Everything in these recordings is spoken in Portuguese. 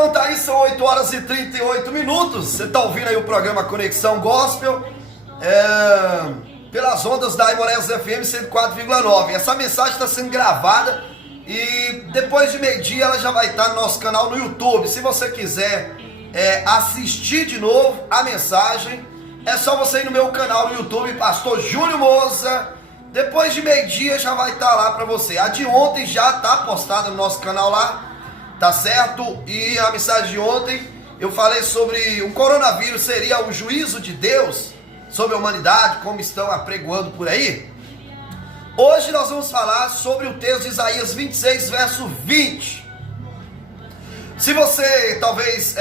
então tá aí, são 8 horas e 38 minutos. Você tá ouvindo aí o programa Conexão Gospel, pelas ondas da Aimorés FM 104,9. Essa mensagem está sendo gravada e depois de meio-dia ela já vai estar no nosso canal no YouTube. Se você quiser assistir de novo a mensagem, é só você ir no meu canal no YouTube, Pastor Júnior Moza. Depois de meio-dia já vai estar lá para você. A de ontem já está postada no nosso canal lá, tá certo? E a mensagem de ontem eu falei sobre o coronavírus seria o juízo de Deus sobre a humanidade, como estão apregoando por aí. Hoje nós vamos falar sobre o texto de Isaías 26, verso 20. Se você talvez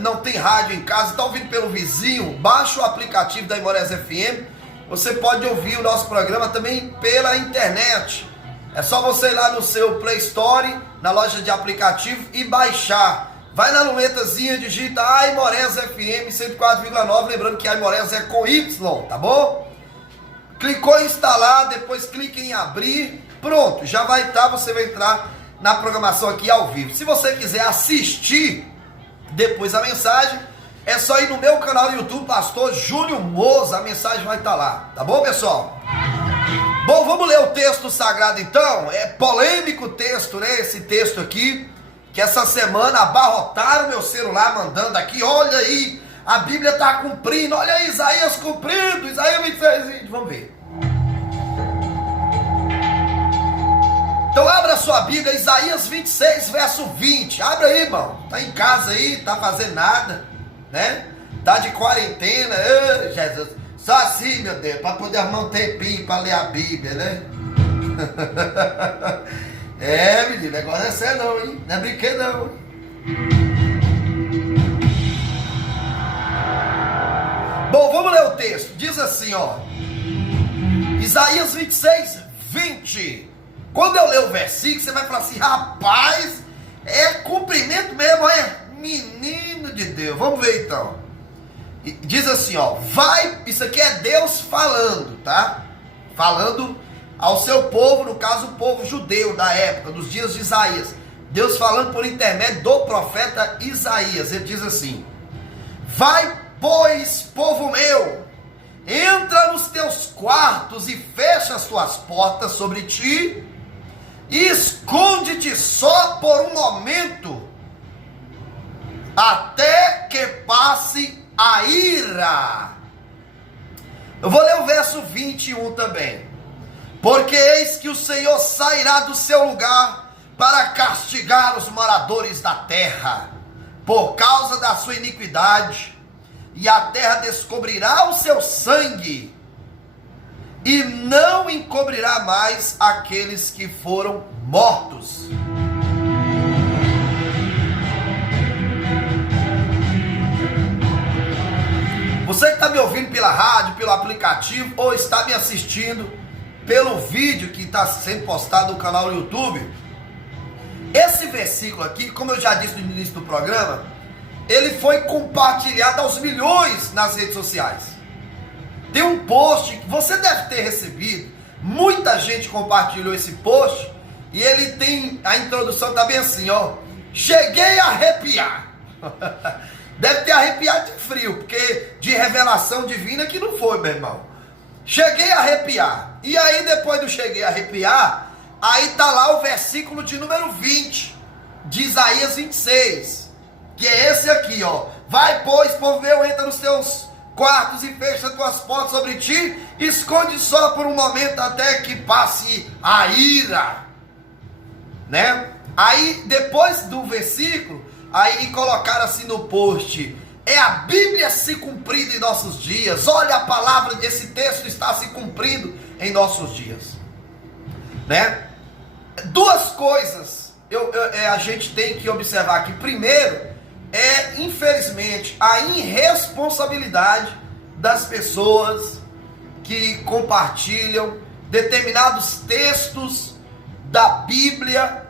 não tem rádio em casa, está ouvindo pelo vizinho, baixa o aplicativo da Aimorés FM. Você pode ouvir o nosso programa também pela internet. É só você ir lá no seu Play Store, na loja de aplicativo e baixar. Vai na lunetazinha, digita Aimorés FM 104,9, lembrando que Aimorés é com Y, tá bom? Clicou em instalar, depois clique em abrir, pronto, já vai estar, você vai entrar na programação aqui ao vivo. Se você quiser assistir depois a mensagem, é só ir no meu canal do YouTube, Pastor Júnior Moza, a mensagem vai estar lá, tá bom, pessoal? Bom, vamos ler o texto sagrado então. É polêmico o texto, né? Esse texto aqui, que essa semana abarrotaram meu celular mandando aqui, olha aí, a Bíblia está cumprindo, olha aí, Isaías cumprindo, Isaías 26, vamos ver. Então abra sua Bíblia, Isaías 26, verso 20, abre aí, irmão, tá em casa aí, tá fazendo nada, né? Tá de quarentena, Jesus, só assim, meu Deus, para poder arrumar um tempinho para ler a Bíblia, né? Menino, o negócio não é sério não, hein? Não é brinquedo não. Bom, vamos ler o texto, diz assim, ó, Isaías 26, 20. Quando eu ler o versículo, você vai falar assim, rapaz, é cumprimento mesmo, menino de Deus. Vamos ver então. Diz assim, ó, isso aqui é Deus falando, tá? Falando ao seu povo, no caso o povo judeu da época, dos dias de Isaías. Deus falando por intermédio do profeta Isaías. Ele diz assim, vai, pois, povo meu, entra nos teus quartos e fecha as tuas portas sobre ti, e esconde-te só por um momento, até que passe a ira. Eu vou ler o verso 21 também. Porque eis que o Senhor sairá do seu lugar para castigar os moradores da terra, por causa da sua iniquidade, e a terra descobrirá o seu sangue, e não encobrirá mais aqueles que foram mortos. Você que está me ouvindo pela rádio, pelo aplicativo, ou está me assistindo pelo vídeo que está sendo postado no canal do YouTube, esse versículo aqui, como eu já disse no início do programa, ele foi compartilhado aos milhões nas redes sociais. Tem um post que você deve ter recebido, muita gente compartilhou esse post, e ele tem a introdução também assim, ó, cheguei a arrepiar. Deve ter arrepiado de frio, porque de revelação divina que não foi, meu irmão. Cheguei a arrepiar. E aí depois do cheguei a arrepiar, aí tá lá o versículo de número 20, de Isaías 26, que é esse aqui, ó. Vai, pois, povo meu, entra nos teus quartos e fecha tuas portas sobre ti, esconde só por um momento até que passe a ira, né? Aí depois do versículo, aí colocaram assim no post, é a Bíblia se cumprindo em nossos dias. Olha, a palavra desse texto está se cumprindo em nossos dias, né? Duas coisas a gente tem que observar aqui. Primeiro, infelizmente, a irresponsabilidade das pessoas que compartilham determinados textos da Bíblia,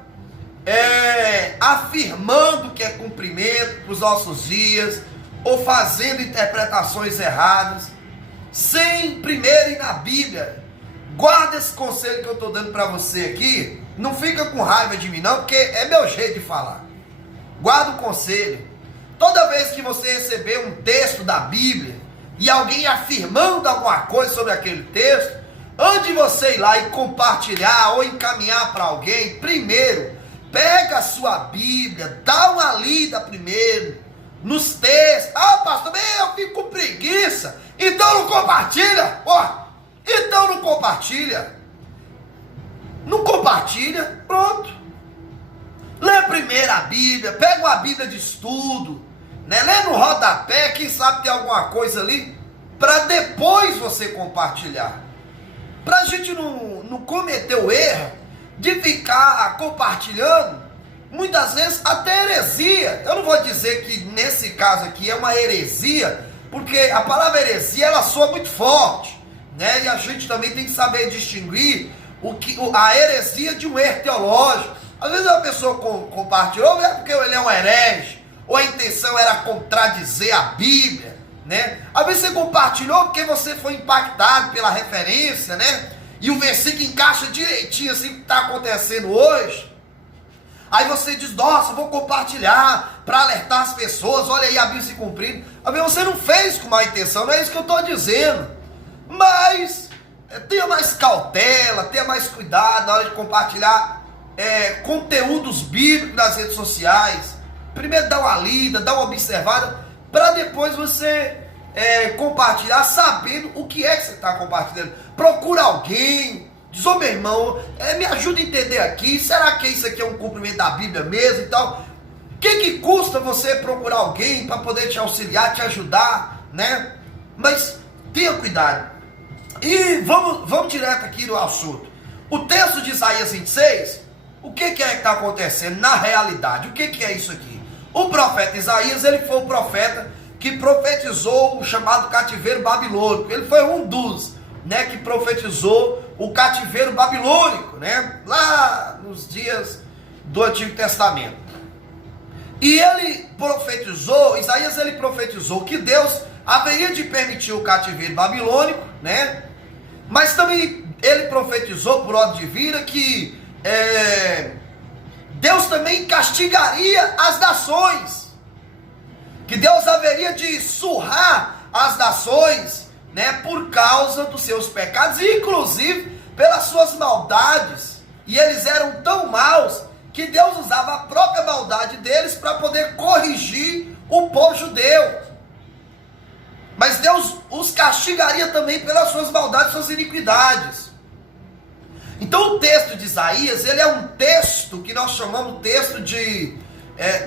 afirmando que é cumprimento para os nossos dias, ou fazendo interpretações erradas, sem primeiro ir na Bíblia. Guarda esse conselho que eu estou dando para você aqui. Não fica com raiva de mim não, porque é meu jeito de falar. guarda o conselho. Toda vez que você receber um texto da Bíblia e alguém afirmando alguma coisa sobre aquele texto, antes de você ir lá e compartilhar ou encaminhar para alguém, primeiro, pega a sua Bíblia, dá uma lida primeiro nos textos. Ah, pastor, eu fico com preguiça, então não compartilha. Então não compartilha. Não compartilha, pronto. Lê primeiro a Bíblia, pega uma Bíblia de estudo, né? Lê no rodapé, quem sabe tem alguma coisa ali, para depois você compartilhar. Para a gente não cometer o erro de ficar compartilhando, muitas vezes até heresia. Eu não vou dizer que nesse caso aqui é uma heresia, porque a palavra heresia ela soa muito forte, né? E a gente também tem que saber distinguir a heresia de um erro teológico. Às vezes a pessoa compartilhou, é porque ele é um herege, ou a intenção era contradizer a Bíblia, né? Às vezes você compartilhou porque você foi impactado pela referência, né? E o versículo encaixa direitinho assim o que está acontecendo hoje. Aí você diz, nossa, vou compartilhar para alertar as pessoas, olha aí a Bíblia se cumprindo. Às vezes você não fez com má intenção, não é isso que eu estou dizendo. Mas tenha mais cautela, tenha mais cuidado na hora de compartilhar conteúdos bíblicos nas redes sociais. Primeiro dá uma lida, dá uma observada, para depois você compartilhar sabendo o que é que você está compartilhando. Procura alguém, diz, meu irmão, me ajuda a entender aqui, será que isso aqui é um cumprimento da Bíblia mesmo e tal? O que custa você procurar alguém para poder te auxiliar, te ajudar, né? Mas tenha cuidado. E vamos direto aqui no assunto. O texto de Isaías 26, o que é que está acontecendo na realidade? O que é isso aqui? O profeta Isaías, ele foi o profeta que profetizou o chamado cativeiro babilônico. Ele foi um dos, né, que profetizou o cativeiro babilônico, né, lá nos dias do Antigo Testamento. E ele profetizou, Isaías ele profetizou que Deus haveria de permitir o cativeiro babilônico, né, mas também ele profetizou por ordem divina que Deus também castigaria as nações, que Deus haveria de surrar as nações, né, por causa dos seus pecados, inclusive pelas suas maldades. E eles eram tão maus que Deus usava a própria maldade deles para poder corrigir o povo judeu. Mas Deus os castigaria também pelas suas maldades, suas iniquidades. Então o texto de Isaías, ele é um texto que nós chamamos de texto de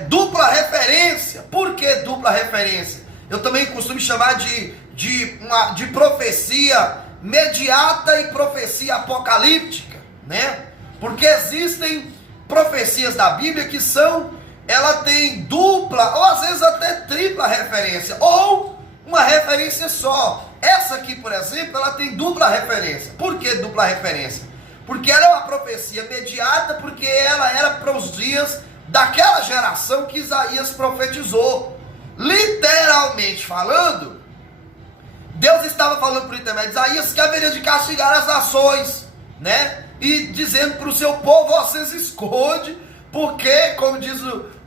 dupla referência. Por que dupla referência? Eu também costumo chamar de profecia mediata e profecia apocalíptica, né? Porque existem profecias da Bíblia que ela tem dupla, ou às vezes até tripla referência, ou uma referência só. Essa aqui, por exemplo, ela tem dupla referência. Por que dupla referência? Porque ela é uma profecia mediata, porque ela era para os dias daquela geração que Isaías profetizou. Literalmente falando, Deus estava falando por intermédio de Isaías que haveria de castigar as nações, né? E dizendo para o seu povo, vocês esconde, porque, como diz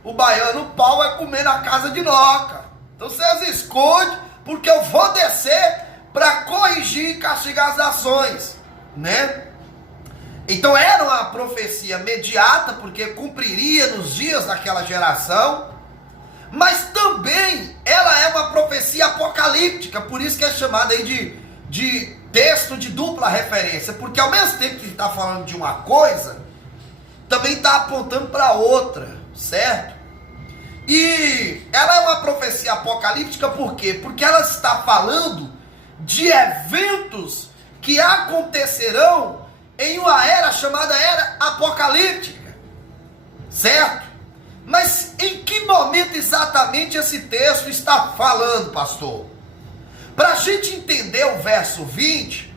o baiano, o pau vai comer na casa de Noca. Então vocês esconde, porque eu vou descer para corrigir e castigar as nações, né? Então era uma profecia mediata, porque cumpriria nos dias daquela geração, mas também ela é uma profecia apocalíptica, por isso que é chamada aí de texto de dupla referência, porque ao mesmo tempo que está falando de uma coisa, também está apontando para outra, certo? E ela é uma profecia apocalíptica por quê? Porque ela está falando de eventos que acontecerão em uma era chamada era apocalíptica, certo? Mas em que momento exatamente esse texto está falando, pastor? Para a gente entender o verso 20,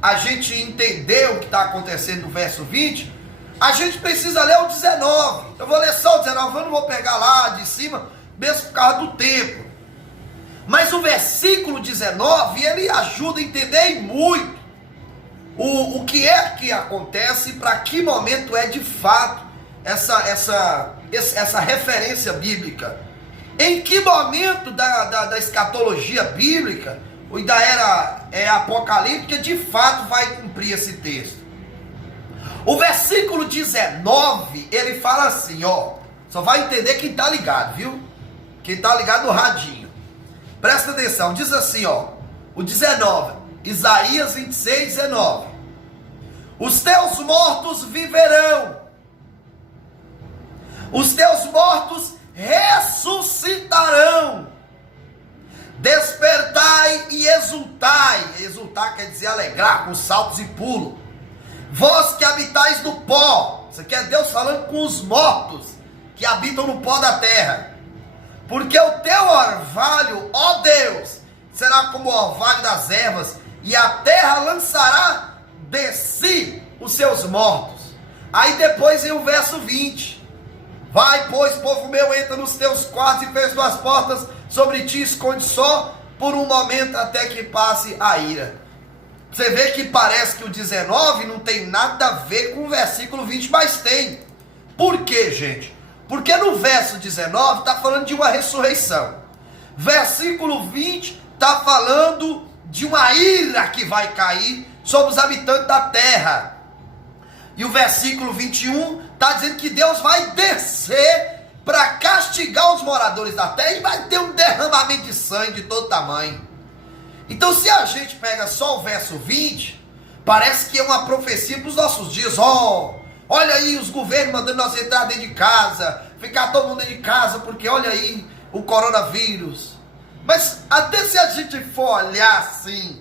a gente entender o que está acontecendo no verso 20, a gente precisa ler o 19. Eu vou ler só o 19, eu não vou pegar lá de cima, mesmo por causa do tempo. Mas o versículo 19, ele ajuda a entender muito o que é que acontece, para que momento é de fato essa referência bíblica? Em que momento da escatologia bíblica e da era apocalíptica de fato vai cumprir esse texto? O versículo 19, ele fala assim, ó, só vai entender quem tá ligado, viu? Quem tá ligado no radinho. Presta atenção, diz assim, ó, o 19, Isaías 26, 19. Os teus mortos viverão, os teus mortos ressuscitarão. Despertai e exultai. Exultar quer dizer alegrar, com saltos e pulos. Vós que habitais no pó. Isso aqui é Deus falando com os mortos que habitam no pó da terra. Porque o teu orvalho, ó Deus, será como o orvalho das ervas, e a terra lançará de si os seus mortos. Aí depois vem o verso 20. Vai, pois, povo meu, entra nos teus quartos e fecha as portas sobre ti, esconde só por um momento até que passe a ira. Você vê que parece que o 19 não tem nada a ver com o versículo 20, mas tem. Por quê, gente? Porque no verso 19 está falando de uma ressurreição. Versículo 20 está falando de uma ira que vai cair sobre os habitantes da terra. E o versículo 21 está dizendo que Deus vai descer para castigar os moradores da terra e vai ter um derramamento de sangue de todo tamanho. Então, se a gente pega só o verso 20, parece que é uma profecia para os nossos dias. Olha aí os governos mandando nós entrar dentro de casa, ficar todo mundo dentro de casa, porque olha aí o coronavírus. Mas até se a gente for olhar assim,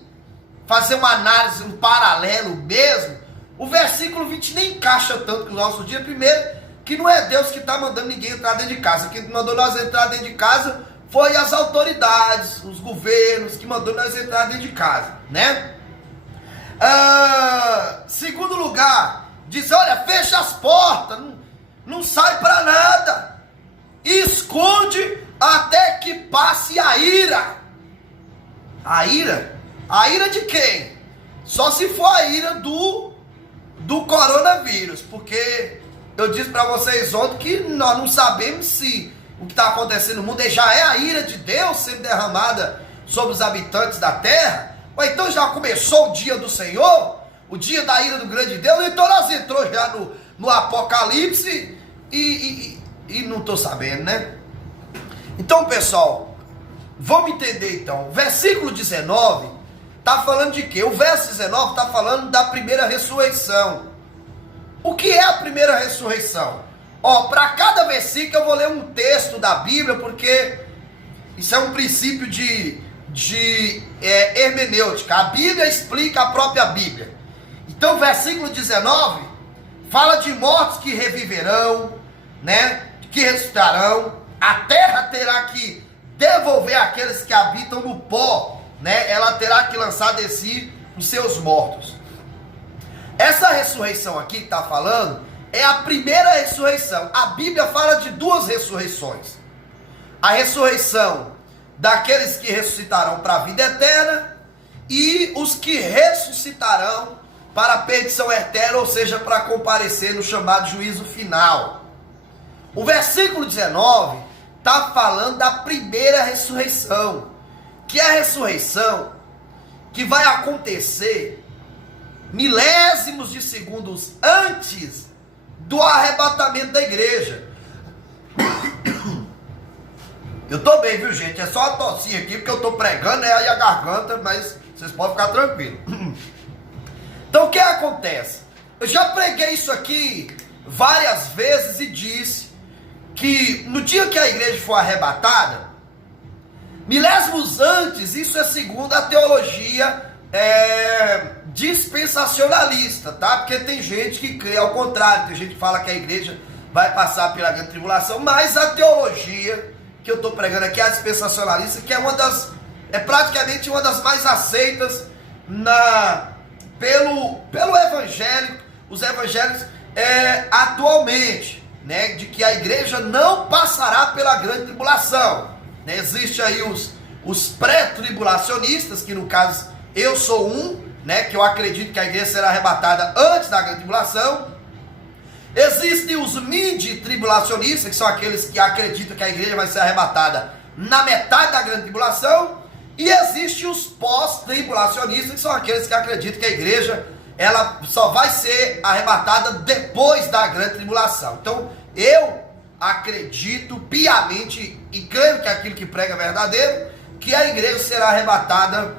fazer uma análise, um paralelo mesmo, o versículo 20 nem encaixa tanto com os nossos dias. Primeiro, que não é Deus que está mandando ninguém entrar dentro de casa. Quem mandou nós entrar dentro de casa foi as autoridades, os governos, que mandou nós entrar dentro de casa, né? Segundo lugar, diz, olha, fecha as portas, não sai para nada, esconde até que passe a ira. A ira? A ira de quem? Só se for a ira do coronavírus, porque eu disse para vocês ontem que nós não sabemos se o que está acontecendo no mundo já é a ira de Deus sendo derramada sobre os habitantes da terra. Ou então já começou o dia do Senhor, o dia da ira do grande Deus. Então nós entramos já no Apocalipse e não estou sabendo, né? Então, pessoal, vamos entender então. O versículo 19 está falando de quê? O verso 19 está falando da primeira ressurreição. O que é a primeira ressurreição? Para cada versículo eu vou ler um texto da Bíblia, porque isso é um princípio de hermenêutica. A Bíblia explica a própria Bíblia. Então o versículo 19 fala de mortos que reviverão, né? Que ressuscitarão. A terra terá que devolver aqueles que habitam no pó, né? Ela terá que lançar de si os seus mortos. Essa ressurreição aqui que está falando é a primeira ressurreição. A Bíblia fala de duas ressurreições. A ressurreição daqueles que ressuscitarão para a vida eterna e os que ressuscitarão para a perdição eterna, ou seja, para comparecer no chamado juízo final. O versículo 19 está falando da primeira ressurreição, que é a ressurreição que vai acontecer milésimos de segundos antes do arrebatamento da igreja. Eu tô bem, viu, gente? É só uma tossinha aqui, porque eu tô pregando, aí a garganta, mas vocês podem ficar tranquilos. Então o que acontece? Eu já preguei isso aqui várias vezes e disse que no dia que a igreja for arrebatada, milésimos antes, isso é segundo a teologia dispensacionalista, tá? Porque tem gente que crê ao contrário, tem gente que fala que a igreja vai passar pela grande tribulação, mas a teologia que eu estou pregando aqui, a dispensacionalista, que é praticamente uma das mais aceitas pelo evangélico, os evangélicos atualmente, né? De que a igreja não passará pela grande tribulação, né? Existe aí os pré-tribulacionistas, que no caso eu sou um, né, que eu acredito que a igreja será arrebatada antes da grande tribulação. Existem os midi-tribulacionistas, que são aqueles que acreditam que a igreja vai ser arrebatada na metade da grande tribulação. E existem os pós-tribulacionistas, que são aqueles que acreditam que a igreja ela só vai ser arrebatada depois da grande tribulação. Então, eu acredito piamente e creio que aquilo que prega é verdadeiro, que a igreja será arrebatada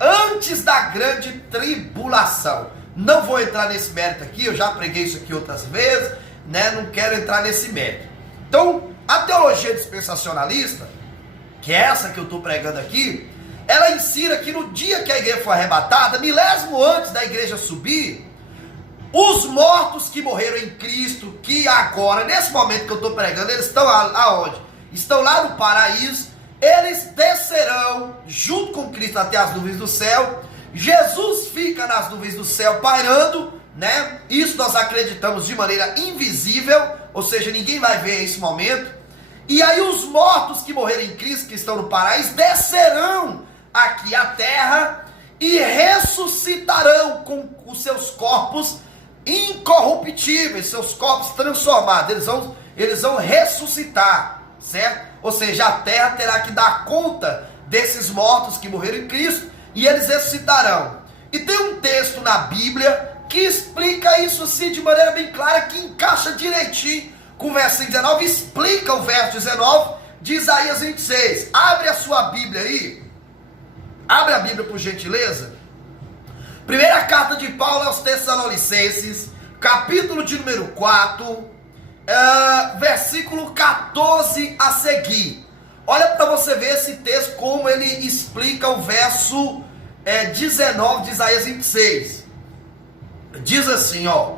antes da grande tribulação. Não vou entrar nesse mérito aqui, eu já preguei isso aqui outras vezes, né? Não quero entrar nesse mérito. Então, a teologia dispensacionalista, que é essa que eu estou pregando aqui, ela ensina que no dia que a igreja for arrebatada, milésimo antes da igreja subir, os mortos que morreram em Cristo, que agora, nesse momento que eu estou pregando, eles estão aonde? Estão lá no paraíso, eles descerão junto com Cristo até as nuvens do céu. Jesus fica nas nuvens do céu pairando, né? Isso nós acreditamos de maneira invisível, ou seja, ninguém vai ver esse momento. E aí os mortos que morreram em Cristo, que estão no paraíso, descerão aqui à terra e ressuscitarão com os seus corpos incorruptíveis, seus corpos transformados. Eles vão ressuscitar, certo? Ou seja, a terra terá que dar conta desses mortos que morreram em Cristo e eles ressuscitarão. E tem um texto na Bíblia que explica isso assim de maneira bem clara, que encaixa direitinho com o versículo 19, explica o verso 19 de Isaías 26. Abre a sua Bíblia aí. Abre a Bíblia por gentileza. Primeira carta de Paulo aos Tessalonicenses, capítulo de número 4, versículo 14 a seguir. Olha para você ver esse texto, como ele explica o verso 19 de Isaías 26. Diz assim, ó: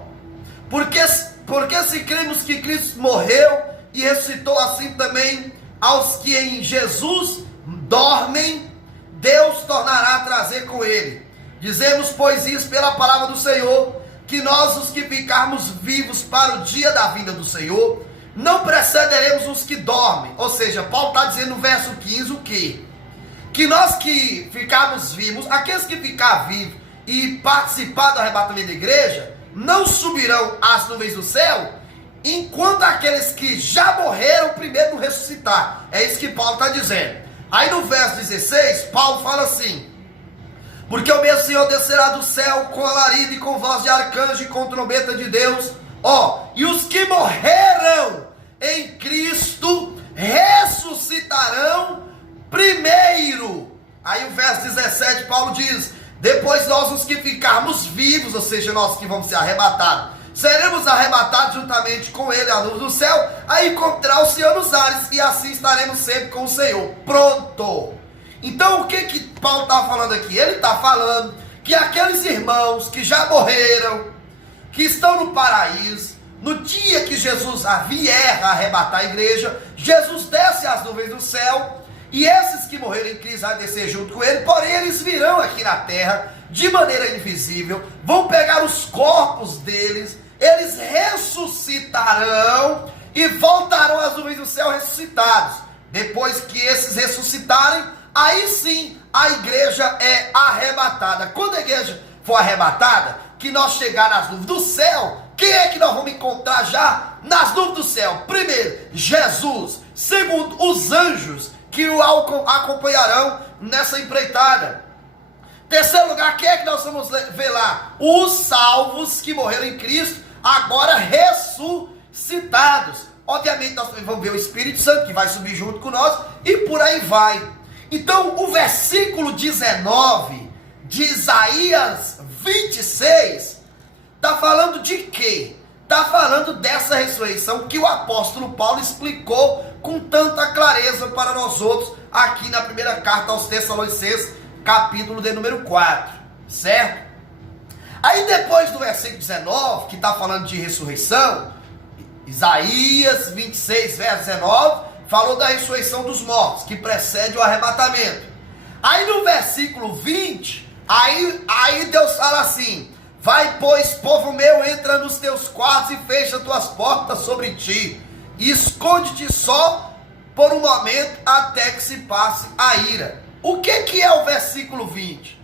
Porque se cremos que Cristo morreu e ressuscitou, assim também aos que em Jesus dormem, Deus tornará a trazer com ele. Dizemos, pois, isso pela palavra do Senhor, que nós, os que ficarmos vivos para o dia da vinda do Senhor, não precederemos os que dormem. Ou seja, Paulo está dizendo no verso 15 o quê? Que nós que ficarmos vivos, aqueles que ficar vivos e participar do arrebatamento da igreja, não subirão às nuvens do céu, enquanto aqueles que já morreram primeiro não ressuscitar. É isso que Paulo está dizendo. Aí no verso 16, Paulo fala assim: Porque o mesmo Senhor descerá do céu com alarido e com voz de arcanjo e com trombeta de Deus, e os que morreram em Cristo ressuscitarão primeiro. Aí o verso 17, Paulo diz: Depois nós, os que ficarmos vivos, ou seja, nós que vamos ser arrebatados, seremos arrebatados juntamente com ele à luz do céu, a encontrar o Senhor nos ares, e assim estaremos sempre com o Senhor. Pronto! Então o que Paulo está falando aqui? Ele está falando que aqueles irmãos que já morreram, que estão no paraíso, no dia que Jesus vier a arrebatar a igreja, Jesus desce às nuvens do céu, e esses que morreram em Cristo vão descer junto com ele, porém eles virão aqui na terra de maneira invisível, vão pegar os corpos deles, eles ressuscitarão e voltarão às nuvens do céu ressuscitados. Depois que esses ressuscitarem, aí sim a igreja é arrebatada. Quando a igreja for arrebatada, que nós chegar nas nuvens do céu, quem é que nós vamos encontrar já nas nuvens do céu? Primeiro, Jesus. Segundo, os anjos que o acompanharão nessa empreitada. Terceiro lugar, quem é que nós vamos ver lá? Os salvos que morreram em Cristo, agora ressuscitados. Obviamente nós também vamos ver o Espírito Santo que vai subir junto com nós, e por aí vai. Então o versículo 19 de Isaías 26 está falando de quê? Está falando dessa ressurreição que o apóstolo Paulo explicou com tanta clareza para nós outros aqui na primeira carta aos Tessalonicenses, capítulo de número 4, certo? Aí depois do versículo 19, que está falando de ressurreição, Isaías 26, verso 19, falou da ressurreição dos mortos, que precede o arrebatamento. Aí no versículo 20, aí Deus fala assim: Vai, pois, povo meu, entra nos teus quartos e fecha tuas portas sobre ti, e esconde-te só por um momento até que se passe a ira. O que é o versículo 20?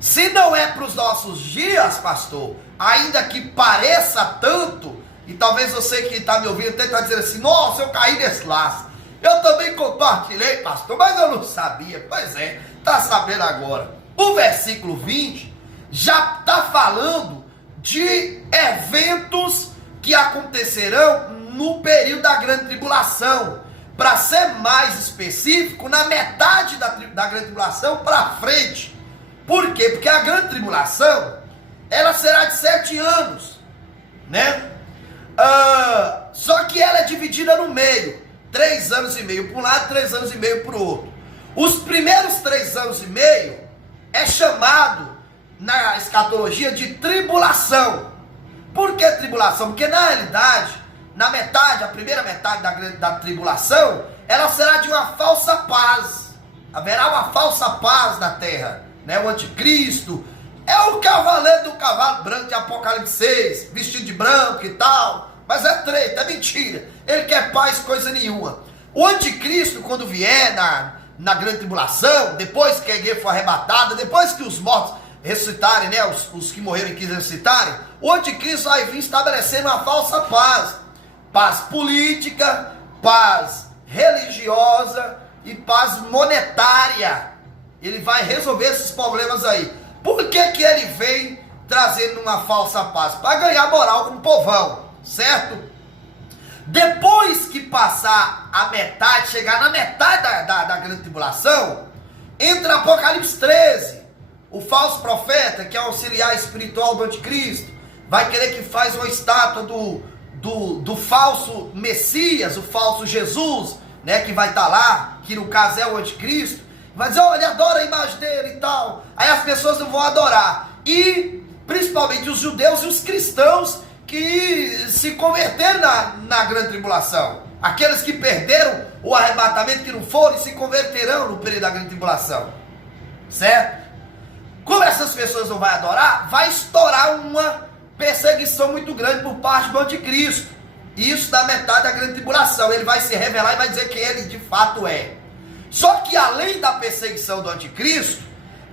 Se não é para os nossos dias, pastor, ainda que pareça tanto, E talvez você que está me ouvindo até está dizendo assim, nossa, eu caí nesse laço. Eu também compartilhei, pastor, mas eu não sabia. Pois é, está sabendo agora. O versículo 20 já está falando de eventos que acontecerão no período da grande tribulação. Para ser mais específico, na metade da grande tribulação para frente. Por quê? Porque a grande tribulação, ela será de 7 anos, né? Só que ela é dividida no meio, 3 anos e meio para um lado, 3 anos e meio para o outro. Os primeiros 3 anos e meio é chamado na escatologia de tribulação. Por que tribulação? Porque na realidade, na metade, a primeira metade da tribulação, ela será de uma falsa paz. Haverá uma falsa paz na terra, né? O anticristo é o cavaleiro do cavalo branco de Apocalipse 6, vestido de branco e tal, mas é treta, é mentira. Ele quer paz, coisa nenhuma. O anticristo, quando vier na grande tribulação, depois que a igreja for arrebatada, depois que os mortos ressuscitarem, né? Os que morreram e quiserem ressuscitarem, o anticristo vai vir estabelecendo uma falsa paz. Paz política, paz religiosa e paz monetária. Ele vai resolver esses problemas aí. Por que ele vem trazendo uma falsa paz? Para ganhar moral com o povão, certo? Depois que passar a metade, chegar na metade da grande tribulação, entra Apocalipse 13. O falso profeta, que é o auxiliar espiritual do anticristo, vai querer que faz uma estátua do falso Messias, o falso Jesus, né, que vai estar lá, que no caso é o anticristo, vai dizer, olha, adora a imagem dele e tal. Aí as pessoas não vão adorar. E principalmente os judeus e os cristãos que se converteram na grande tribulação. Aqueles que perderam o arrebatamento, que não foram e se converterão no período da grande tribulação. Certo? Como essas pessoas não vão adorar, vai estourar uma perseguição muito grande por parte do anticristo. Isso da metade da grande tribulação. Ele vai se revelar e vai dizer quem ele de fato é. Só que além da perseguição do anticristo,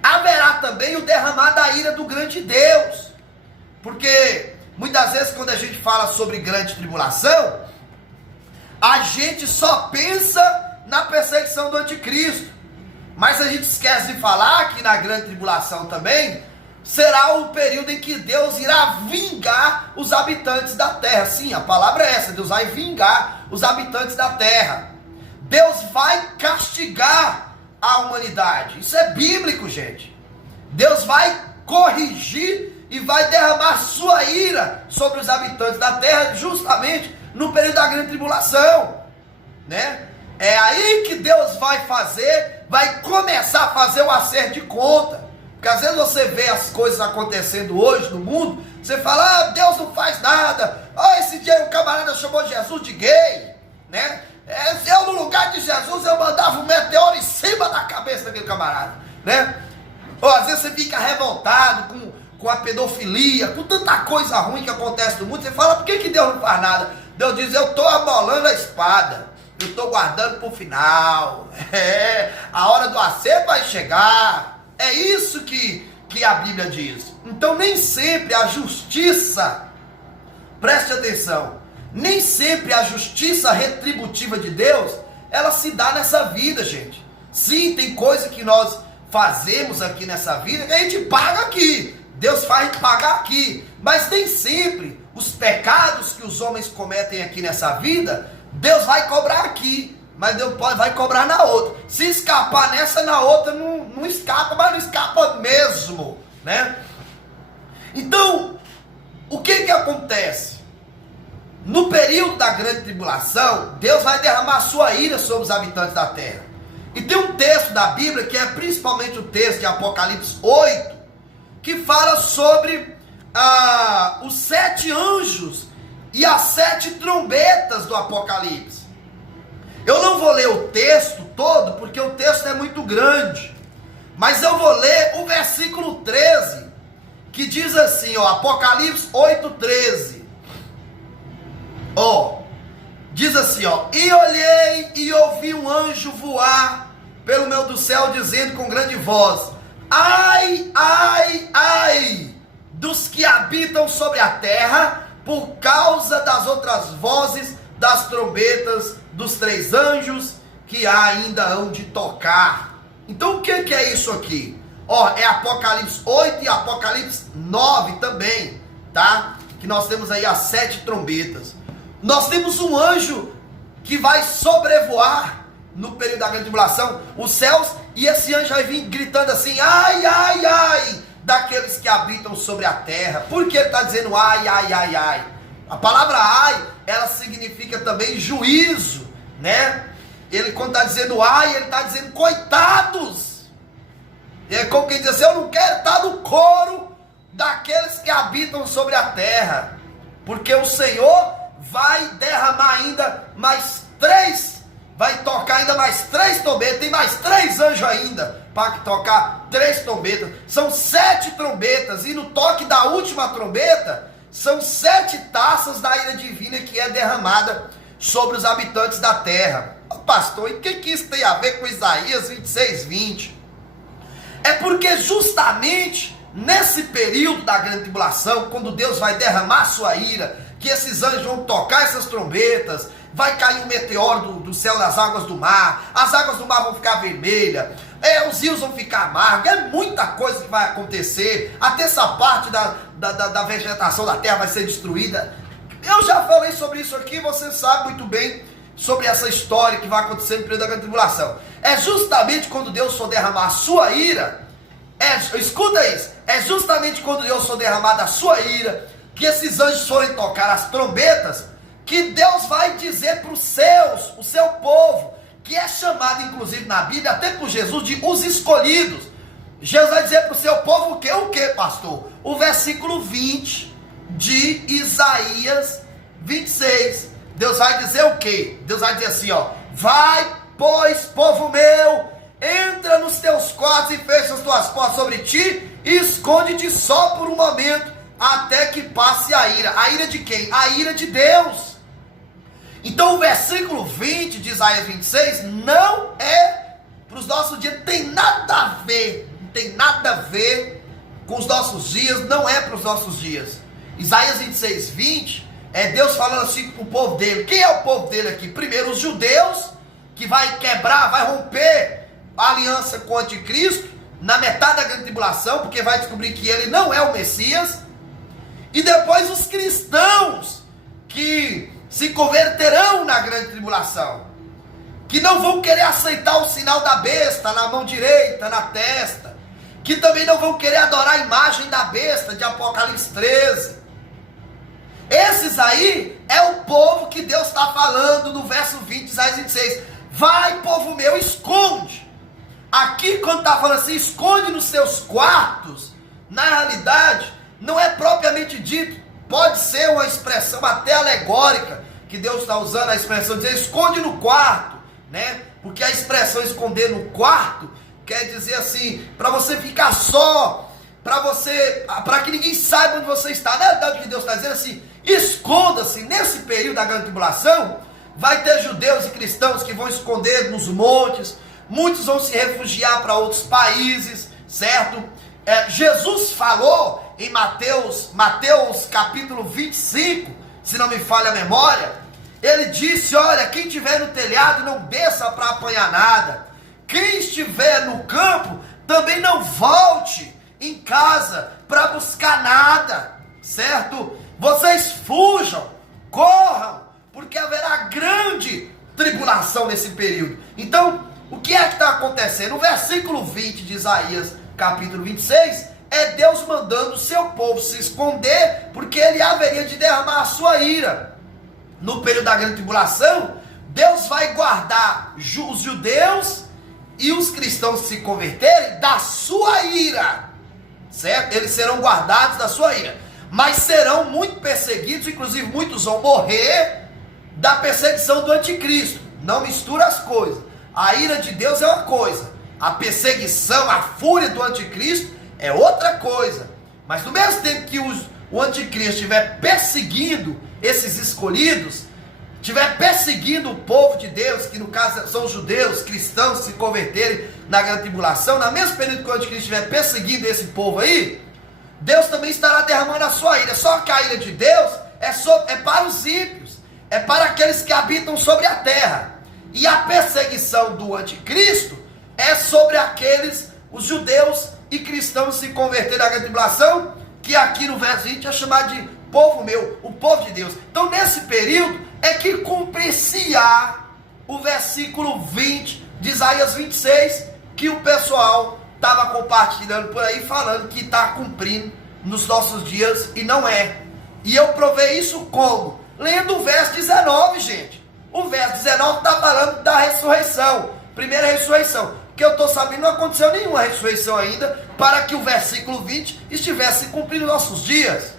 haverá também o derramar da ira do grande Deus. Porque muitas vezes quando a gente fala sobre grande tribulação, a gente só pensa na perseguição do anticristo. Mas a gente esquece de falar que na grande tribulação também será o período em que Deus irá vingar os habitantes da terra. Sim, a palavra é essa, Deus vai vingar os habitantes da terra. Deus vai castigar a humanidade. Isso é bíblico, gente. Deus vai corrigir e vai derramar sua ira sobre os habitantes da terra justamente no período da grande tribulação, né? É aí que Deus vai começar a fazer o acerto de conta. Porque às vezes você vê as coisas acontecendo hoje no mundo, você fala, Deus não faz nada. Esse dia o camarada chamou Jesus de gay, né? Eu no lugar de Jesus, eu mandava um meteoro em cima da cabeça daquele camarada, né? Às vezes você fica revoltado com a pedofilia, com tanta coisa ruim que acontece no mundo, você fala, por que Deus não faz nada? Deus diz, eu estou amolando a espada, eu estou guardando para o final, a hora do acerto vai chegar, é isso que a Bíblia diz. Então nem sempre a justiça, preste atenção, nem sempre a justiça retributiva de Deus, ela se dá nessa vida, gente. Sim, tem coisa que nós fazemos aqui nessa vida que a gente paga aqui, Deus faz pagar aqui, mas nem sempre os pecados que os homens cometem aqui nessa vida, Deus vai cobrar aqui, mas Deus vai cobrar na outra. Se escapar nessa, na outra não escapa, mas não escapa mesmo, né? Então, o que acontece? No período da grande tribulação, Deus vai derramar sua ira sobre os habitantes da terra. E tem um texto da Bíblia, que é principalmente o texto de Apocalipse 8, que fala sobre os 7 anjos e as 7 trombetas do Apocalipse. Eu não vou ler o texto todo, porque o texto é muito grande, mas eu vou ler o versículo 13, que diz assim, Apocalipse 8:13. Diz assim, e olhei e ouvi um anjo voar pelo meio do céu, dizendo com grande voz, ai, ai, ai, dos que habitam sobre a terra, por causa das outras vozes das trombetas dos 3 anjos que ainda hão de tocar. Então o que é isso aqui? É Apocalipse 8 e Apocalipse 9 também, tá? Que nós temos aí as 7 trombetas. Nós temos um anjo que vai sobrevoar no período da grande tribulação os céus, e esse anjo vai vir gritando assim: ai, ai, ai, daqueles que habitam sobre a terra. Por que ele está dizendo ai, ai, ai, ai? A palavra ai, ela significa também juízo, né? Ele, quando está dizendo ai, ele está dizendo coitados. É como quem diz assim: eu não quero estar no coro daqueles que habitam sobre a terra, porque o Senhor vai derramar ainda mais 3, vai tocar ainda mais 3 trombetas, tem mais 3 anjos ainda para tocar 3 trombetas, são 7 trombetas, e no toque da última trombeta, são 7 taças da ira divina que é derramada sobre os habitantes da terra. Pastor, e o que isso tem a ver com Isaías 26, 20? É porque justamente nesse período da grande tribulação, quando Deus vai derramar sua ira, que esses anjos vão tocar essas trombetas, vai cair um meteoro do céu das águas do mar, as águas do mar vão ficar vermelhas, os rios vão ficar amargos, é muita coisa que vai acontecer, até essa parte da vegetação da terra vai ser destruída. Eu já falei sobre isso aqui, você sabe muito bem sobre essa história que vai acontecer no período da grande tribulação. É justamente quando Deus for derramar a sua ira, escuta isso, é justamente quando Deus for derramar a sua ira, que esses anjos forem tocar as trombetas, que Deus vai dizer para o seu povo, que é chamado inclusive na Bíblia, até por Jesus, de os escolhidos. Jesus vai dizer para o seu povo o que, pastor? O versículo 20 de Isaías 26. Deus vai dizer o que? Deus vai dizer assim, vai, pois, povo meu, entra nos teus quartos e fecha as tuas portas sobre ti, e esconde-te só por um momento, até que passe a ira. A ira de quem? A ira de Deus. Então o versículo 20 de Isaías 26 não é para os nossos dias, não tem nada a ver, não tem nada a ver com os nossos dias, não é para os nossos dias. Isaías 26, 20 é Deus falando assim para o povo dele. Quem é o povo dele aqui? Primeiro os judeus, que vai quebrar, vai romper a aliança com o anticristo na metade da grande tribulação, porque vai descobrir que ele não é o Messias. E depois os cristãos que se converterão na grande tribulação, que não vão querer aceitar o sinal da besta na mão direita, na testa, que também não vão querer adorar a imagem da besta de Apocalipse 13. Esses aí é o povo que Deus está falando no verso 20 de Isaías 26. Vai, povo meu, esconde. Aqui quando está falando assim, esconde nos seus quartos, na realidade não é propriamente dito, pode ser uma expressão até alegórica, que Deus está usando a expressão de dizer esconde no quarto, né? Porque a expressão esconder no quarto quer dizer assim, para você ficar só, para que ninguém saiba onde você está. Na verdade o que Deus está dizendo assim, esconda-se. Nesse período da grande tribulação, vai ter judeus e cristãos que vão esconder nos montes, muitos vão se refugiar para outros países, certo? Jesus falou em Mateus capítulo 25, se não me falha a memória, ele disse, olha, quem estiver no telhado não desça para apanhar nada, quem estiver no campo também não volte em casa para buscar nada, certo? Vocês fujam, corram, porque haverá grande tribulação nesse período. Então, o que é que está acontecendo? O versículo 20 de Isaías capítulo 26, é Deus mandando o seu povo se esconder, porque ele haveria de derramar a sua ira. No período da grande tribulação, Deus vai guardar os judeus e os cristãos que se converterem da sua ira, certo? Eles serão guardados da sua ira, mas serão muito perseguidos, inclusive muitos vão morrer da perseguição do anticristo. Não mistura as coisas. A ira de Deus é uma coisa, a perseguição, a fúria do anticristo é outra coisa. Mas no mesmo tempo que o anticristo estiver perseguindo esses escolhidos, estiver perseguindo o povo de Deus, que no caso são os judeus, cristãos, se converterem na grande tribulação, na mesma período que o anticristo estiver perseguindo esse povo aí, Deus também estará derramando a sua ira. Só que a ira de Deus é para os ímpios, é para aqueles que habitam sobre a terra. E a perseguição do anticristo é sobre aqueles, os judeus e cristãos se converterem à grande tribulação, que aqui no verso 20 é chamado de povo meu, o povo de Deus. Então nesse período é que cumpre-se-á o versículo 20 de Isaías 26, que o pessoal estava compartilhando por aí, falando que está cumprindo nos nossos dias, e não é. E eu provei isso como? Lendo o verso 19, gente. O verso 19 está falando da ressurreição, primeira ressurreição. Que eu estou sabendo, não aconteceu nenhuma ressurreição ainda, para que o versículo 20 estivesse cumprindo nossos dias,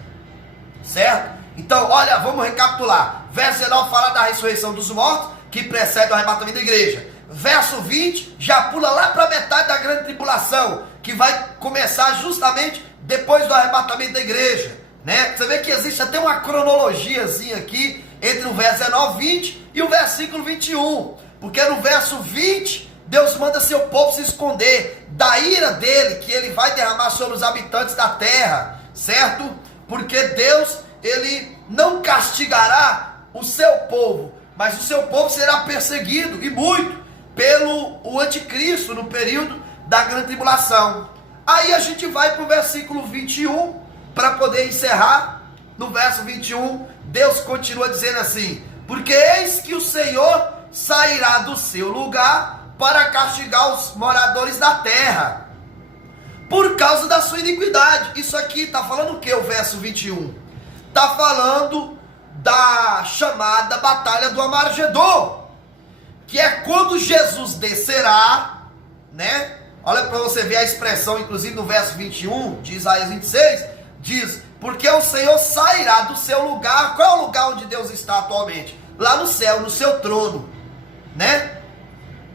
certo? Então, olha, vamos recapitular. Verso 19 fala da ressurreição dos mortos, que precede o arrebatamento da igreja. Verso 20 já pula lá para a metade da grande tribulação, que vai começar justamente depois do arrebatamento da igreja, né? Você vê que existe até uma cronologiazinha aqui entre o verso 19 e 20 e o versículo 21, porque no verso 20 Deus manda seu povo se esconder da ira dele, que ele vai derramar sobre os habitantes da terra, certo? Porque Deus, ele não castigará o seu povo, mas o seu povo será perseguido, e muito, pelo o anticristo no período da grande tribulação. Aí a gente vai para o versículo 21, para poder encerrar. No verso 21, Deus continua dizendo assim: porque eis que o Senhor sairá do seu lugar para castigar os moradores da terra, por causa da sua iniquidade. Isso aqui está falando o que, o verso 21? Está falando da chamada Batalha do Armagedon, que é quando Jesus descerá, né? Olha para você ver a expressão, inclusive no verso 21 de Isaías 26, diz: porque o Senhor sairá do seu lugar. Qual é o lugar onde Deus está atualmente? Lá no céu, no seu trono, né?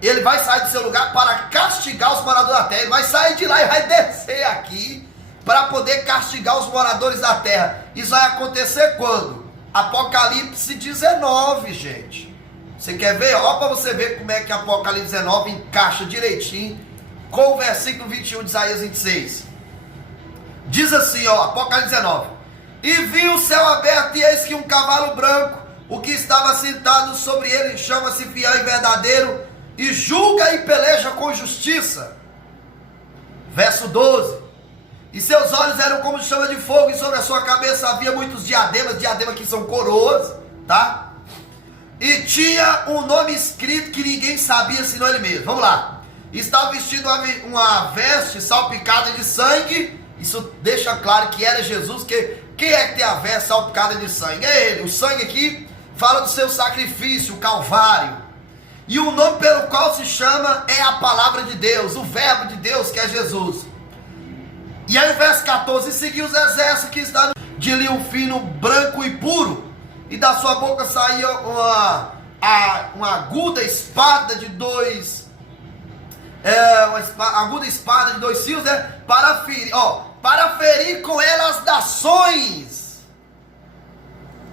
Ele vai sair do seu lugar para castigar os moradores da terra. Ele vai sair de lá e vai descer aqui para poder castigar os moradores da terra. Isso vai acontecer quando? Apocalipse 19, gente. Você quer ver? Ó, para você ver como é que Apocalipse 19 encaixa direitinho com o versículo 21 de Isaías 26. Diz assim, ó, Apocalipse 19: e vi o céu aberto, e eis que um cavalo branco, o que estava sentado sobre ele chama-se Fiel e Verdadeiro, e julga e peleja com justiça. Verso 12: e seus olhos eram como chama de fogo, e sobre a sua cabeça havia muitos diademas. Diademas que são coroas, tá? E tinha um nome escrito que ninguém sabia senão ele mesmo. Vamos lá. Estava vestido uma veste salpicada de sangue. Isso deixa claro que era Jesus. Que quem é que tem a veste salpicada de sangue? É ele. O sangue aqui fala do seu sacrifício, o Calvário. E o nome pelo qual se chama é a palavra de Deus, o verbo de Deus, que é Jesus. E aí o verso 14: e seguiu os exércitos que estavam de linho fino, branco e puro, e da sua boca saía uma aguda espada de dois, aguda espada de dois fios, né, para ferir com ela as nações.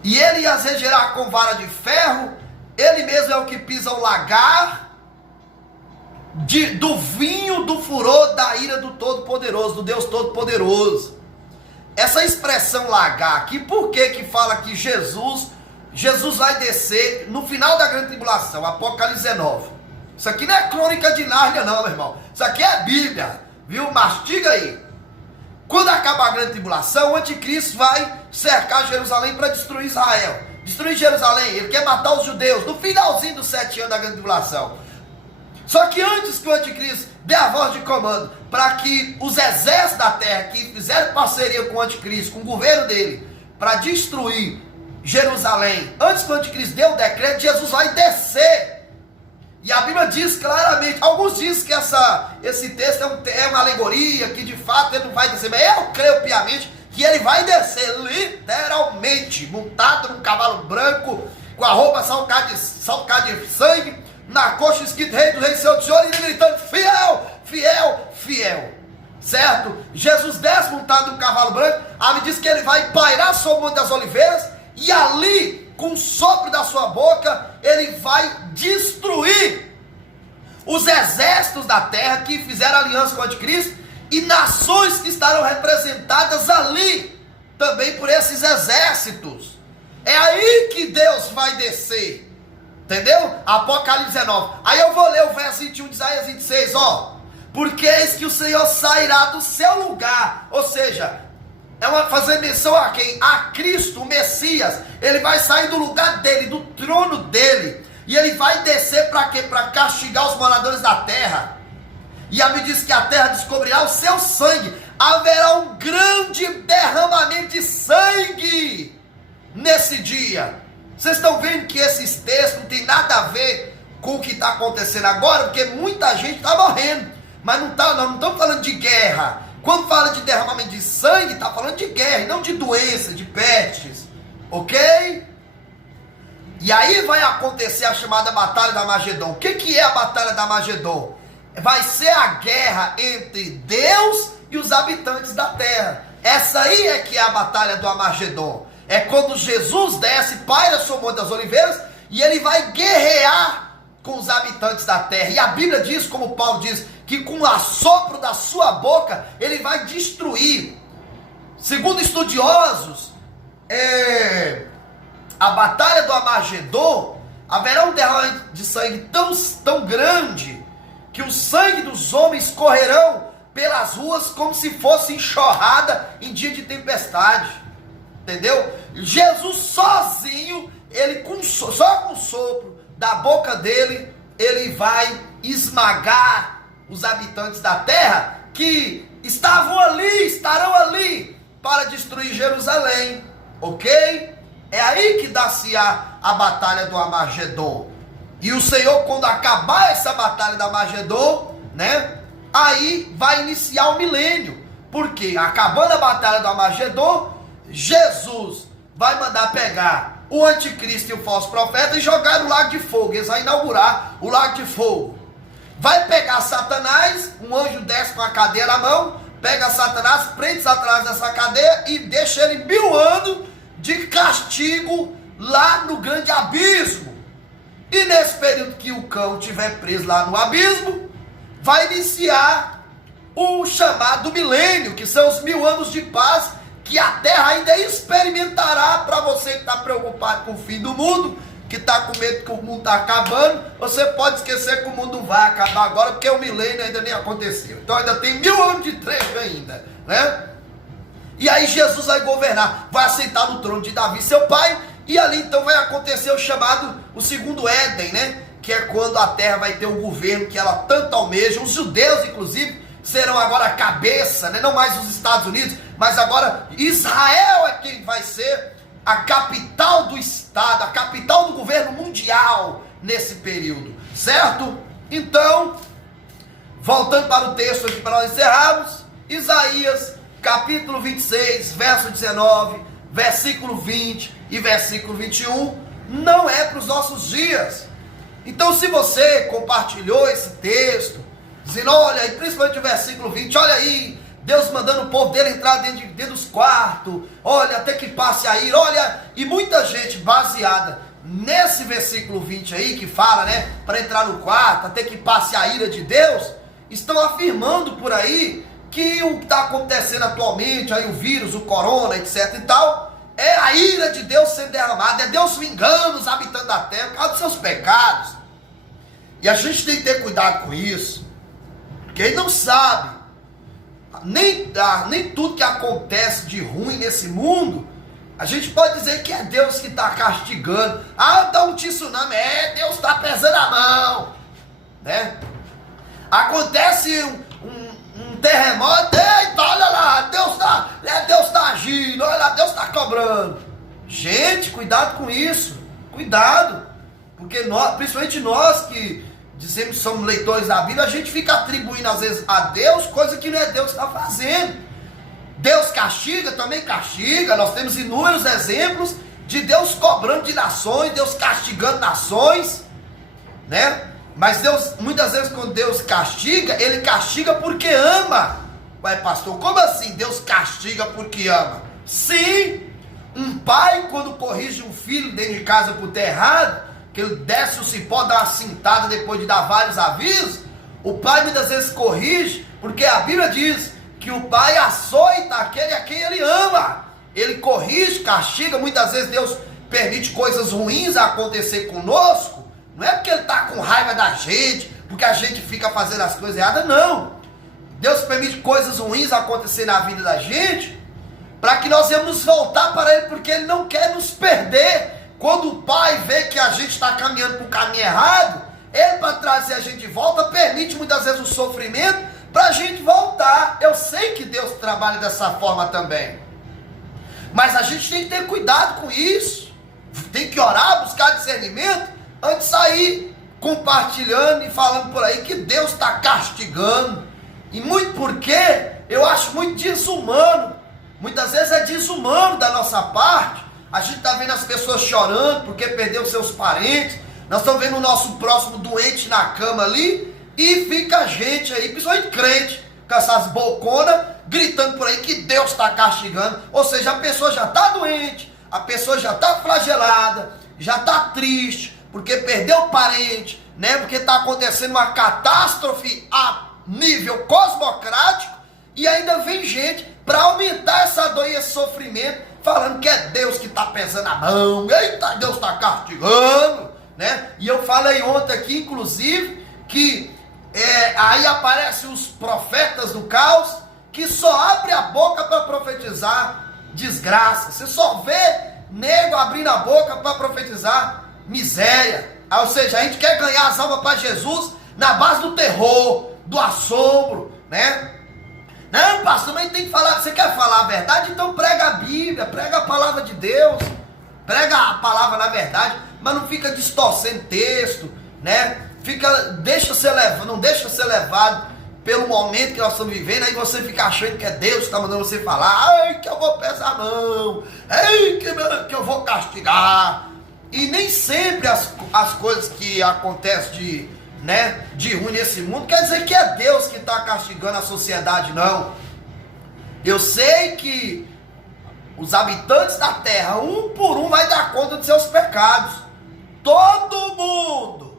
E ele as regerá com vara de ferro. Ele mesmo é o que pisa o lagar do vinho do furor da ira do Todo-Poderoso, do Deus Todo-Poderoso. Essa expressão lagar aqui, por que fala que Jesus vai descer no final da grande tribulação? Apocalipse 19. Isso aqui não é crônica de Nárnia não, meu irmão. Isso aqui é Bíblia, viu? Mastiga aí. Quando acabar a grande tribulação, o anticristo vai cercar Jerusalém para destruir Israel. Destruir Jerusalém, ele quer matar os judeus no finalzinho dos 7 anos da grande tribulação. Só que antes que o anticristo dê a voz de comando para que os exércitos da terra que fizeram parceria com o anticristo, com o governo dele, para destruir Jerusalém, antes que o anticristo dê o decreto, Jesus vai descer. E a Bíblia diz claramente, alguns dizem que esse texto é uma alegoria, que de fato ele não vai descer, mas eu creio piamente que ele vai descer literalmente, montado num cavalo branco, com a roupa salcada de sangue, na coxa escrito Rei do Rei, Senhor do Senhor, e ele gritando: fiel, fiel, fiel. Certo? Jesus desce montado num cavalo branco. A Bíblia diz que ele vai pairar sobre o Monte das Oliveiras, e ali, com o sopro da sua boca, ele vai destruir os exércitos da terra que fizeram aliança com o anticristo, e nações que estarão representadas ali também por esses exércitos. É aí que Deus vai descer. Entendeu? Apocalipse 19. Aí eu vou ler o verso 21 de Isaías 26, ó. Porque eis que o Senhor sairá do seu lugar. Ou seja, fazer menção a quem? A Cristo, o Messias. Ele vai sair do lugar dele, do trono dele. E ele vai descer para quê? Para castigar os moradores da terra. E a Bíblia diz que a terra descobrirá o seu sangue. Haverá um grande derramamento de sangue nesse dia. Vocês estão vendo que esses textos não tem nada a ver com o que está acontecendo agora, porque muita gente está morrendo, mas não estamos falando de guerra. Quando fala de derramamento de sangue, está falando de guerra, e não de doença, de pestes, ok? E aí vai acontecer a chamada Batalha da Magedon. O que é a Batalha da Magedon? Vai ser a guerra entre Deus e os habitantes da terra. Essa aí é que é a Batalha do Armagedon. É quando Jesus desce, paira sobre o Monte das Oliveiras, e ele vai guerrear com os habitantes da terra. E a Bíblia diz, como Paulo diz, que com o assopro da sua boca, ele vai destruir. Segundo estudiosos, a Batalha do Armagedon, haverá um derramamento de sangue tão grande, que o sangue dos homens correrão pelas ruas como se fosse enxurrada em dia de tempestade. Entendeu? Jesus sozinho, só com o sopro da boca dele, ele vai esmagar os habitantes da terra que estarão ali para destruir Jerusalém, ok? É aí que dá-se a batalha do Armagedon. E o Senhor, quando acabar essa batalha do Armagedon, né, aí vai iniciar o milênio, porque acabando a batalha do Armagedon, Jesus vai mandar pegar o anticristo e o falso profeta e jogar no lago de fogo. Eles vão inaugurar o lago de fogo. Vai pegar Satanás, um anjo desce com a cadeia na mão, pega Satanás, prende Satanás nessa cadeia e deixa ele 1000 anos de castigo lá no grande abismo. E nesse período que o cão estiver preso lá no abismo, vai iniciar o chamado milênio, que são os 1000 anos de paz, que a terra ainda experimentará. Para você que está preocupado com o fim do mundo, que está com medo que o mundo está acabando, você pode esquecer que o mundo vai acabar agora, porque o milênio ainda nem aconteceu. Então ainda tem 1000 anos de trecho ainda, né? E aí Jesus vai governar, vai assentar no trono de Davi, seu pai, e ali então vai acontecer o chamado, o segundo Éden, né? Que é quando a terra vai ter um governo que ela tanto almeja. Os judeus, inclusive, serão agora a cabeça, né? Não mais os Estados Unidos, mas agora Israel é quem vai ser a capital do Estado, a capital do governo mundial nesse período, certo? Então, voltando para o texto aqui para nós encerrarmos, Isaías capítulo 26, verso 19, versículo 20 e versículo 21, não é para os nossos dias. Então, se você compartilhou esse texto, dizendo, olha, e principalmente o versículo 20, olha aí, Deus mandando o povo dele entrar dentro dos quartos, olha, até que passe a ira, olha, e muita gente baseada nesse versículo 20 aí, que fala, né, para entrar no quarto, até que passe a ira de Deus, estão afirmando por aí que o que está acontecendo atualmente, aí o vírus, o corona, etc e tal, é a ira de Deus sendo derramada, é Deus vingando os habitantes da terra por causa dos seus pecados. E a gente tem que ter cuidado com isso. Quem não sabe, nem tudo que acontece de ruim nesse mundo, a gente pode dizer que é Deus que está castigando. Ah, dá um tsunami, Deus está pesando a mão, né? Acontece um terremoto, eita, olha lá, Deus está agindo, olha lá, Deus está cobrando. Gente, cuidado com isso, cuidado, porque nós, principalmente nós que dizemos que somos leitores da Bíblia, a gente fica atribuindo às vezes a Deus coisa que não é Deus que está fazendo. Deus castiga, também castiga. Nós temos inúmeros exemplos de Deus cobrando de nações, Deus castigando nações, né? Mas Deus, muitas vezes quando Deus castiga, Ele castiga porque ama. Ué, pastor, como assim Deus castiga porque ama? Sim, um pai quando corrige um filho dentro de casa por ter errado, que ele desce o cipó, dá uma cintada depois de dar vários avisos, o pai muitas vezes corrige, porque a Bíblia diz que o pai açoita aquele a quem ele ama. Ele corrige, castiga, muitas vezes Deus permite coisas ruins acontecer conosco, não é porque Ele está com raiva da gente, porque a gente fica fazendo as coisas erradas, não. Deus permite coisas ruins acontecer na vida da gente, para que nós venhamos voltar para Ele, porque Ele não quer nos perder. Quando o Pai vê que a gente está caminhando para o caminho errado, Ele, para trazer a gente de volta, permite muitas vezes o sofrimento para a gente voltar. Eu sei que Deus trabalha dessa forma também, mas a gente tem que ter cuidado com isso. Tem que orar, buscar discernimento, antes de sair compartilhando e falando por aí que Deus está castigando. E muito porque eu acho muito desumano. Muitas vezes é desumano da nossa parte. A gente está vendo as pessoas chorando porque perdeu seus parentes. Nós estamos vendo o nosso próximo doente na cama ali. E fica a gente aí, principalmente crente, com essas boconas, gritando por aí que Deus está castigando. Ou seja, a pessoa já está doente, a pessoa já está flagelada, já está triste, porque perdeu o parente, né? Porque está acontecendo uma catástrofe a nível cosmocrático. E ainda vem gente para aumentar essa dor e esse sofrimento, falando que é Deus que está pesando a mão. Eita, Deus está castigando, né? E eu falei ontem aqui, inclusive, que aí aparecem os profetas do caos, que só abre a boca para profetizar desgraça. Você só vê nego abrindo a boca para profetizar miséria. Ou seja, a gente quer ganhar as almas para Jesus na base do terror, do assombro, né? Não, pastor, mas tem que falar. Você quer falar a verdade? Então prega a Bíblia, prega a palavra de Deus, prega a palavra na verdade, mas não fica distorcendo texto, né? Não deixa ser levado pelo momento que nós estamos vivendo, aí você fica achando que é Deus que está mandando você falar, ai, que eu vou pesar a mão, ai, que eu vou castigar. E nem sempre as coisas que acontecem de ruim nesse mundo quer dizer que é Deus que está castigando a sociedade, não. Eu sei que os habitantes da terra, um por um, vai dar conta dos seus pecados, todo mundo.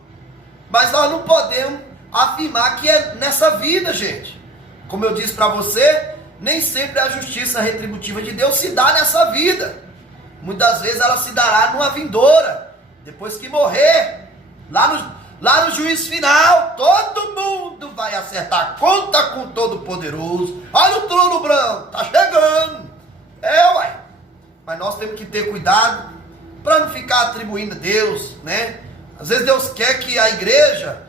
Mas nós não podemos afirmar que é nessa vida, gente. Como eu disse para você, nem sempre a justiça retributiva de Deus se dá nessa vida. Muitas vezes ela se dará numa vindoura, depois que morrer, lá no juízo final. Todo mundo vai acertar conta com o Todo-Poderoso. Olha o trono branco, tá chegando. Ué. Mas nós temos que ter cuidado para não ficar atribuindo a Deus, né? Às vezes Deus quer que a igreja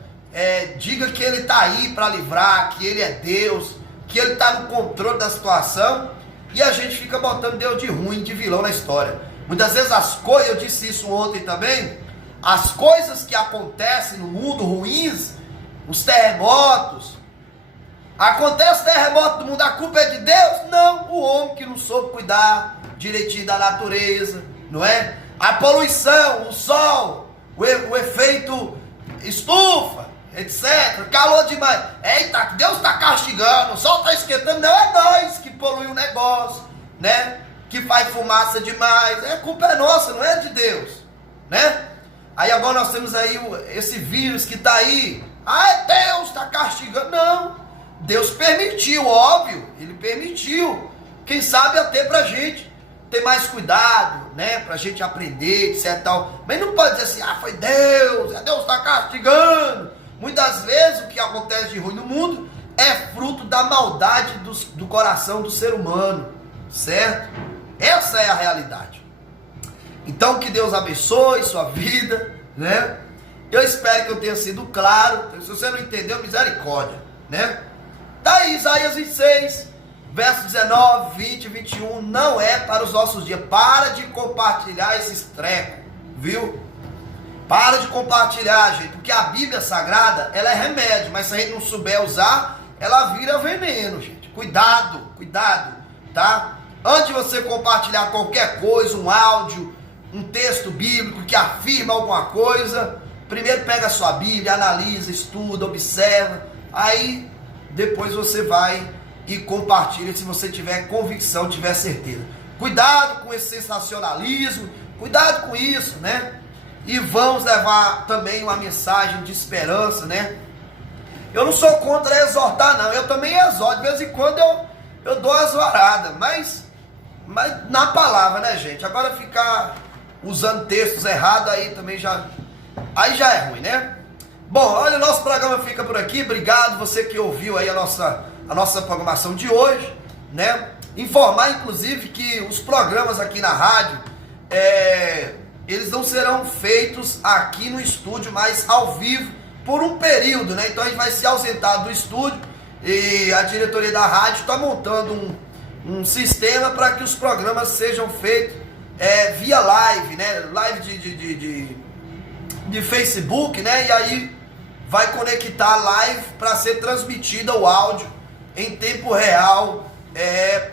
diga que Ele está aí para livrar, que Ele é Deus, que Ele está no controle da situação, e a gente fica botando Deus de ruim, de vilão na história. Muitas vezes as coisas, eu disse isso ontem também, as coisas que acontecem no mundo ruins, os terremotos, acontece terremoto no mundo, a culpa é de Deus? Não, o homem que não soube cuidar direitinho da natureza, não é? A poluição, o sol, o efeito estufa, etc, calor demais, eita, Deus está castigando, o sol está esquentando, não é nós que polui o negócio, né? Que faz fumaça demais, a culpa é nossa, não é de Deus, né? Aí agora nós temos aí esse vírus que está aí, Deus está castigando, não, Deus permitiu, óbvio, Ele permitiu, quem sabe até pra gente ter mais cuidado, né, pra gente aprender, etc tal, mas não pode dizer assim, foi Deus está castigando. Muitas vezes o que acontece de ruim no mundo é fruto da maldade do coração do ser humano, certo? Essa é a realidade. Então que Deus abençoe sua vida, né? Eu espero que eu tenha sido claro. Se você não entendeu, misericórdia, né? Daí Isaías 26, verso 19, 20 e 21, não é para os nossos dias. Para de compartilhar esses trecos, viu? Para de compartilhar, gente, porque a Bíblia Sagrada, ela é remédio, mas se a gente não souber usar, ela vira veneno, gente. Cuidado, tá? Antes de você compartilhar qualquer coisa, um áudio, um texto bíblico que afirma alguma coisa, primeiro pega a sua Bíblia, analisa, estuda, observa, aí depois você vai e compartilha se você tiver convicção, tiver certeza. Cuidado com esse sensacionalismo, cuidado com isso, né? E vamos levar também uma mensagem de esperança, né? Eu não sou contra exortar, não. Eu também exorto. De vez em quando eu dou as varadas. Mas na palavra, né, gente? Agora ficar usando textos errados, aí também já é ruim, né? Bom, olha, o nosso programa fica por aqui. Obrigado você que ouviu aí a nossa programação de hoje, né? Informar, inclusive, que os programas aqui na rádio, eles não serão feitos aqui no estúdio, mas ao vivo, por um período, né? Então a gente vai se ausentar do estúdio e a diretoria da rádio está montando um sistema para que os programas sejam feitos via live, né? Live de Facebook, né? E aí vai conectar a live para ser transmitida o áudio em tempo real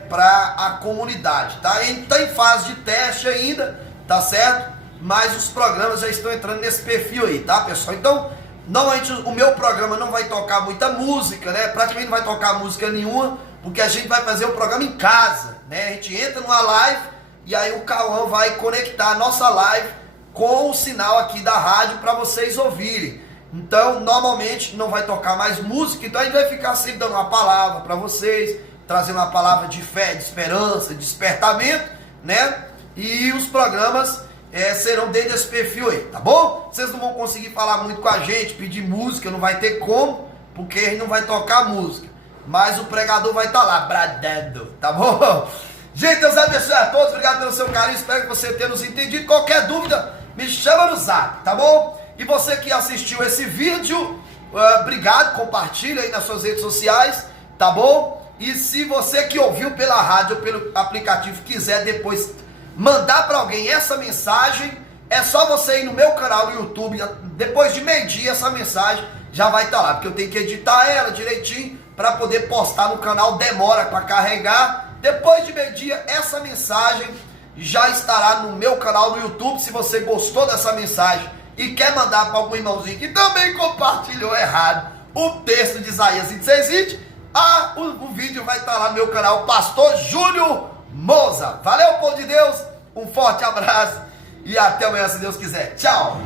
para a comunidade, tá? A gente está em fase de teste ainda, tá certo? Mas os programas já estão entrando nesse perfil aí, tá, pessoal? Então, normalmente o meu programa não vai tocar muita música, né? Praticamente não vai tocar música nenhuma, porque a gente vai fazer o programa em casa, né? A gente entra numa live e aí o Cauã vai conectar a nossa live com o sinal aqui da rádio para vocês ouvirem. Então, normalmente não vai tocar mais música, então a gente vai ficar sempre dando uma palavra para vocês, trazendo uma palavra de fé, de esperança, de despertamento, né? E os programas serão dentro desse perfil aí, tá bom? Vocês não vão conseguir falar muito com a gente, pedir música, não vai ter como, porque a gente não vai tocar música. Mas o pregador vai estar lá, bradando, tá bom? Gente, Deus abençoe a todos, obrigado pelo seu carinho, espero que você tenha nos entendido. Qualquer dúvida, me chama no zap, tá bom? E você que assistiu esse vídeo, obrigado, compartilha aí nas suas redes sociais, tá bom? E se você que ouviu pela rádio ou pelo aplicativo quiser depois mandar para alguém essa mensagem, é só você ir no meu canal no YouTube, depois de meio-dia essa mensagem já vai estar lá, porque eu tenho que editar ela direitinho para poder postar no canal, demora para carregar. Depois de meio-dia essa mensagem já estará no meu canal no YouTube. Se você gostou dessa mensagem e quer mandar para algum irmãozinho que também compartilhou errado o texto de Isaías 26:20, o vídeo vai estar lá no meu canal, Pastor Júlio Moza. Valeu, povo de Deus, um forte abraço e até amanhã, se Deus quiser. Tchau!